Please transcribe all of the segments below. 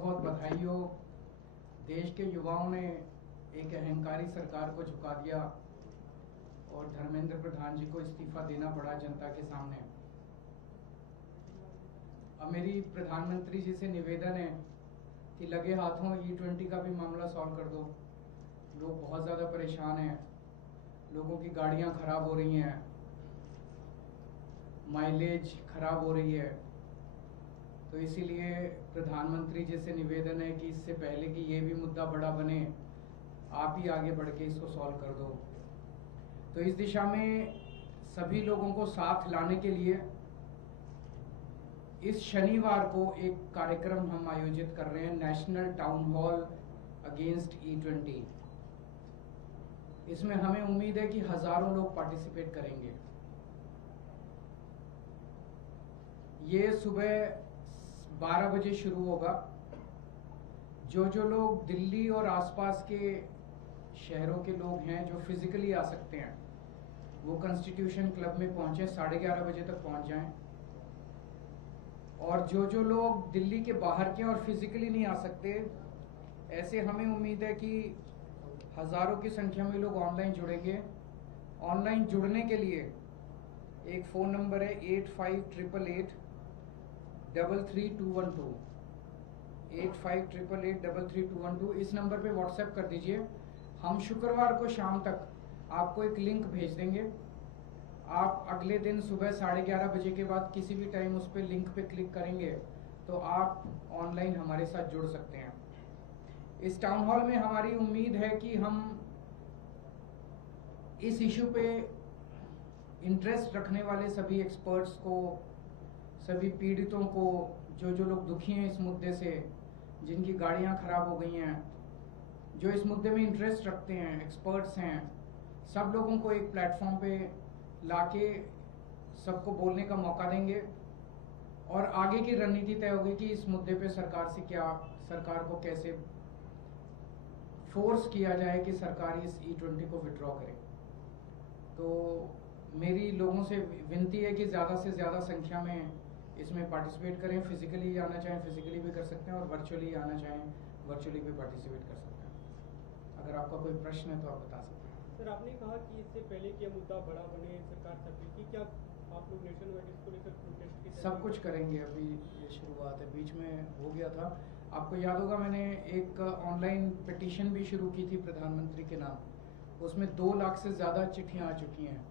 बहुत बधाई हो। देश के युवाओं ने एक अहंकारी सरकार को झुका दिया और धर्मेंद्र प्रधान जी को इस्तीफा देना पड़ा जनता के सामने। अब मेरी प्रधानमंत्री जी से निवेदन है कि लगे हाथों E20 का भी मामला सॉल्व कर दो। लोग बहुत ज़्यादा परेशान हैं, लोगों की गाड़ियां खराब हो रही हैं, माइलेज खराब हो रही है। तो इसीलिए प्रधानमंत्री जी से निवेदन है कि इससे पहले कि ये भी मुद्दा बड़ा बने, आप ही आगे बढ़ के इसको सॉल्व कर दो। तो इस दिशा में सभी लोगों को साथ लाने के लिए इस शनिवार को एक कार्यक्रम हम आयोजित कर रहे हैं, national town hall against E20। इसमें हमें उम्मीद है कि हजारों लोग पार्टिसिपेट करेंगे। ये सुबह 12 बजे शुरू होगा। जो लोग दिल्ली और आसपास के शहरों के लोग हैं जो फिजिकली आ सकते हैं, वो कॉन्स्टिट्यूशन क्लब में पहुंचे, 11:30 बजे तक पहुंच जाएं। और जो लोग दिल्ली के बाहर के और फिजिकली नहीं आ सकते, ऐसे हमें उम्मीद है कि हजारों की संख्या में लोग ऑनलाइन जुड़ेंगे। ऑनलाइन जुड़ने के लिए एक फ़ोन नंबर है 8588883212, 8588883212। इस नंबर पे व्हाट्सएप कर दीजिए। हम शुक्रवार को शाम तक आपको एक लिंक भेज देंगे। आप अगले दिन सुबह 11:30 बजे के बाद किसी भी टाइम उस पर लिंक पे क्लिक करेंगे तो आप ऑनलाइन हमारे साथ जुड़ सकते हैं। इस टाउन हॉल में हमारी उम्मीद है कि हम इस इशू पे इंटरेस्ट रखने वाले सभी एक्सपर्ट्स को, सभी पीड़ितों को, जो लोग दुखी हैं इस मुद्दे से, जिनकी गाड़ियां खराब हो गई हैं, जो इस मुद्दे में इंटरेस्ट रखते हैं, एक्सपर्ट्स हैं, सब लोगों को एक प्लेटफॉर्म पे लाके सबको बोलने का मौका देंगे। और आगे की रणनीति तय होगी कि इस मुद्दे पे सरकार को कैसे फोर्स किया जाए कि सरकार इस E20 को विड्रॉ करे। तो मेरी लोगों से विनती है कि ज़्यादा से ज़्यादा संख्या में इसमें पार्टिसिपेट करें। फिजिकली आना चाहें फिजिकली भी कर सकते हैं और वर्चुअली आना चाहें वर्चुअली भी पार्टिसिपेट कर सकते हैं। अगर आपका कोई प्रश्न है तो आप बता सकते हैं। सर, आपने कहा कि इससे पहले कि यह मुद्दा बड़ा बने, सरकार तक की क्या आप लोग नेशन वाइड इसको लेकर प्रोटेस्ट की सब कुछ करेंगे। अभी ये शुरुआत है, बीच में हो गया था। आपको याद होगा मैंने एक ऑनलाइन पिटीशन भी शुरू की थी प्रधानमंत्री के नाम। उसमें 2 लाख से ज़्यादा चिट्ठियाँ आ चुकी हैं,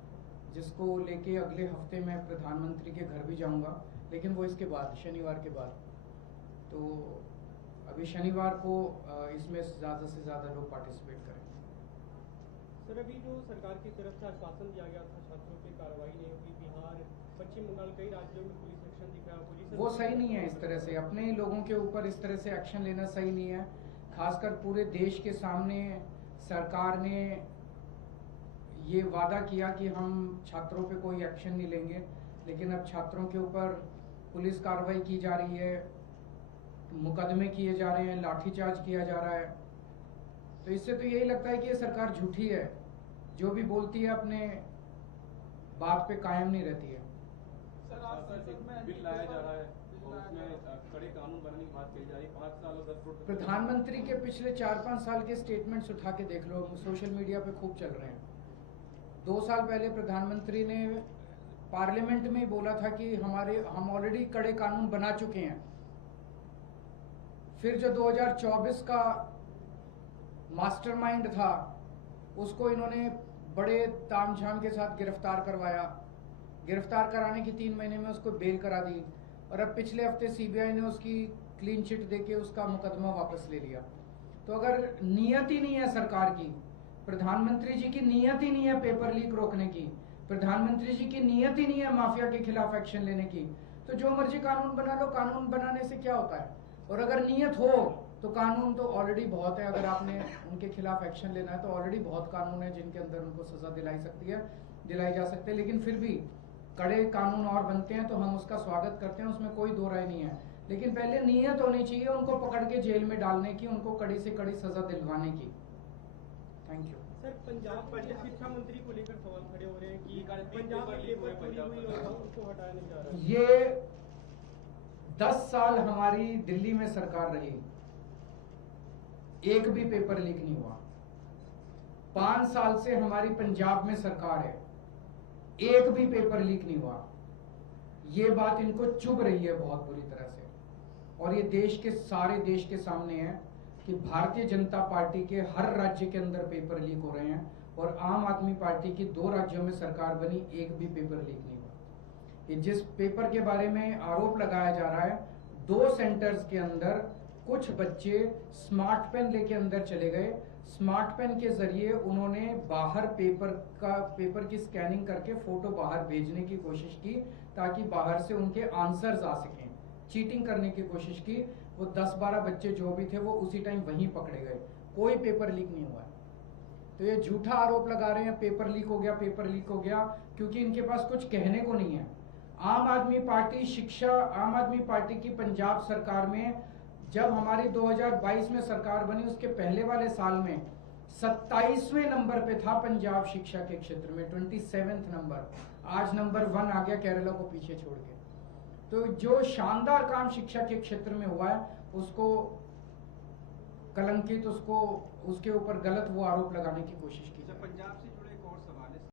जिसको लेके अगले हफ्ते मैं प्रधानमंत्री के घर भी जाऊंगा, लेकिन वो इसके बाद, शनिवार के बाद। तो अभी शनिवार को इसमें ज़्यादा से ज़्यादा लोग पार्टिसिपेट करेंगे। सर, अभी जो सरकार की तरफ से आश्वासन दिया गया था छात्रों की कार्रवाई नहीं होगी, बिहार, पश्चिम बंगाल, कई राज्यों में पुलिस एक्शन दिख रहा है, वो सही नहीं है। इस तरह से अपने ही लोगों के ऊपर इस तरह से एक्शन लेना सही नहीं है। खासकर पूरे देश के सामने सरकार ने ये वादा किया कि हम छात्रों पे कोई एक्शन नहीं लेंगे, लेकिन अब छात्रों के ऊपर पुलिस कार्रवाई की जा रही है, मुकदमे किए जा रहे हैं, लाठीचार्ज किया जा रहा है। तो इससे तो यही लगता है कि ये सरकार झूठी है, जो भी बोलती है अपने बात पे कायम नहीं रहती है। सर, आज संसद में बिल लाया जा रहा है और उसमें कड़े कानून बनाने की बात कही जा रही है। 5 साल और 10 करोड़। प्रधानमंत्री के पिछले 4-5 साल के स्टेटमेंट्स उठा के देख लो, सोशल मीडिया पे खूब चल रहे हैं। 2 साल पहले प्रधानमंत्री ने पार्लियामेंट में बोला था कि हम ऑलरेडी कड़े कानून बना चुके हैं। फिर जो 2024 का मास्टरमाइंड था, उसको इन्होंने बड़े तामझाम के साथ गिरफ्तार करवाया। गिरफ्तार कराने की 3 महीने में उसको बेल करा दी, और अब पिछले हफ्ते सीबीआई ने उसकी क्लीन चिट देके उसका मुकदमा वापस ले लिया। तो अगर नीयत ही नहीं है सरकार की, प्रधानमंत्री जी की नीयत ही नहीं है पेपर लीक रोकने की, प्रधानमंत्री जी की नीयत ही नहीं है माफिया के खिलाफ एक्शन लेने की, तो जो मर्जी कानून बना लो। कानून बनाने से क्या होता है? और अगर नीयत हो तो कानून तो ऑलरेडी बहुत है। अगर आपने उनके खिलाफ एक्शन लेना है तो ऑलरेडी बहुत कानून है जिनके अंदर उनको सजा दिलाई जा सकती है। लेकिन फिर भी कड़े कानून और बनते हैं तो हम उसका स्वागत करते हैं, उसमें कोई दो राय नहीं है। लेकिन पहले नीयत होनी चाहिए उनको पकड़ के जेल में डालने की, उनको कड़ी से कड़ी सजा दिलवाने की। Thank you. सर, पंजाब के शिक्षा मंत्री को लेकर सवाल खड़े हो रहे हैं कि पंजाब में पेपर चोरी हुई और उनको हटाया नहीं जा रहा है। ये 10 साल हमारी दिल्ली में सरकार रही, एक भी पेपर लीक नहीं हुआ। 5 साल से हमारी पंजाब में सरकार है, एक भी पेपर लीक नहीं हुआ। ये बात इनको चुभ रही है बहुत बुरी तरह से, और ये सारे देश के सामने है कि भारतीय जनता पार्टी के हर राज्य के अंदर पेपर लीक हो रहे हैं, और आम आदमी पार्टी की 2 राज्यों में सरकार बनी, एक भी पेपर लीक नहीं हुआ। ये जिस पेपर के बारे में आरोप लगाया जा रहा है, 2 सेंटर्स के अंदर कुछ बच्चे स्मार्ट पेन लेके अंदर चले गए, स्मार्ट पेन के जरिए उन्होंने बाहर पेपर की स्कैनिंग करके फोटो बाहर भेजने की कोशिश की, ताकि बाहर से उनके आंसर्स आ सकें। चीटिंग करने की कोशिश की। वो 10-12 बच्चे जो भी थे वो उसी टाइम वहीं पकड़े गए। कोई पेपर लीक नहीं हुआ है। तो ये झूठा आरोप लगा रहे हैं पेपर लीक हो गया, पेपर लीक हो गया, क्योंकि इनके पास कुछ कहने को नहीं है। आम आदमी पार्टी की पंजाब सरकार में, जब हमारी 2022 में सरकार बनी, उसके पहले वाले साल में 27वें नंबर पे था पंजाब शिक्षा के क्षेत्र में, 27th नंबर। आज नंबर 1 आ गया केरला को पीछे छोड़ के। तो जो शानदार काम शिक्षा के क्षेत्र में हुआ है, उसको कलंकित, उसके ऊपर गलत वो आरोप लगाने की कोशिश की। पंजाब से जुड़े